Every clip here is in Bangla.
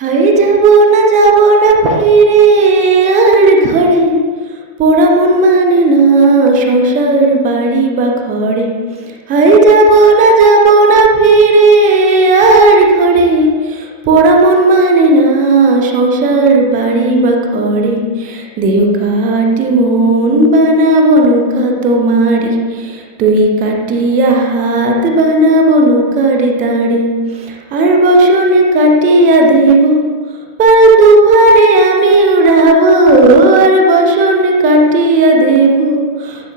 হায় যাব না ফিরে আর ঘরে, পোড়া মন মানে না সংসার বাড়ি বা ঘরে। হায় যাব না ফিরে আর ঘরে, পোড়া মন মানে না সংসার বাড়ি বা ঘরে। দেহ কাটি মন বানাবো নৌকা তোমারি, তুই কাটিয়া হাত বানাবো নৌকারে দাঁড়ি। আর বসনে কাটিয়া দেব পাল তুফানে আমি উড়াবো, আর বসনে কাটিয়া দেব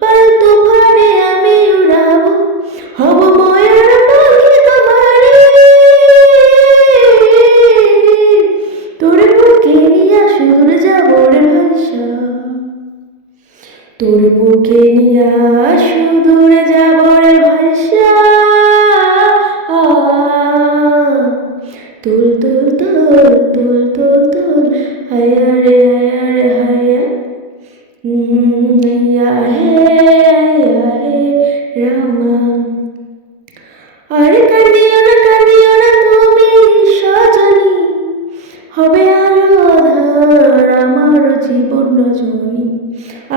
পাল তুফানে আমি উড়াবো। হব ময়ূর পাখি তোমারি, তোর বুকে নিয়া সুদূর যাবো রে ভাষা, তোর বুকে নিয়া সুদূর যাবো রে ভাষা। তুল তুল তুল তুল তুল তুল, হায়া রে হায়া, হায়া হে রামা। আরে কাঁদিও না তুমি সজনী, হবে আরো আধার আমার জীবন রজনী।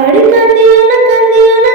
আরে কাঁদিও না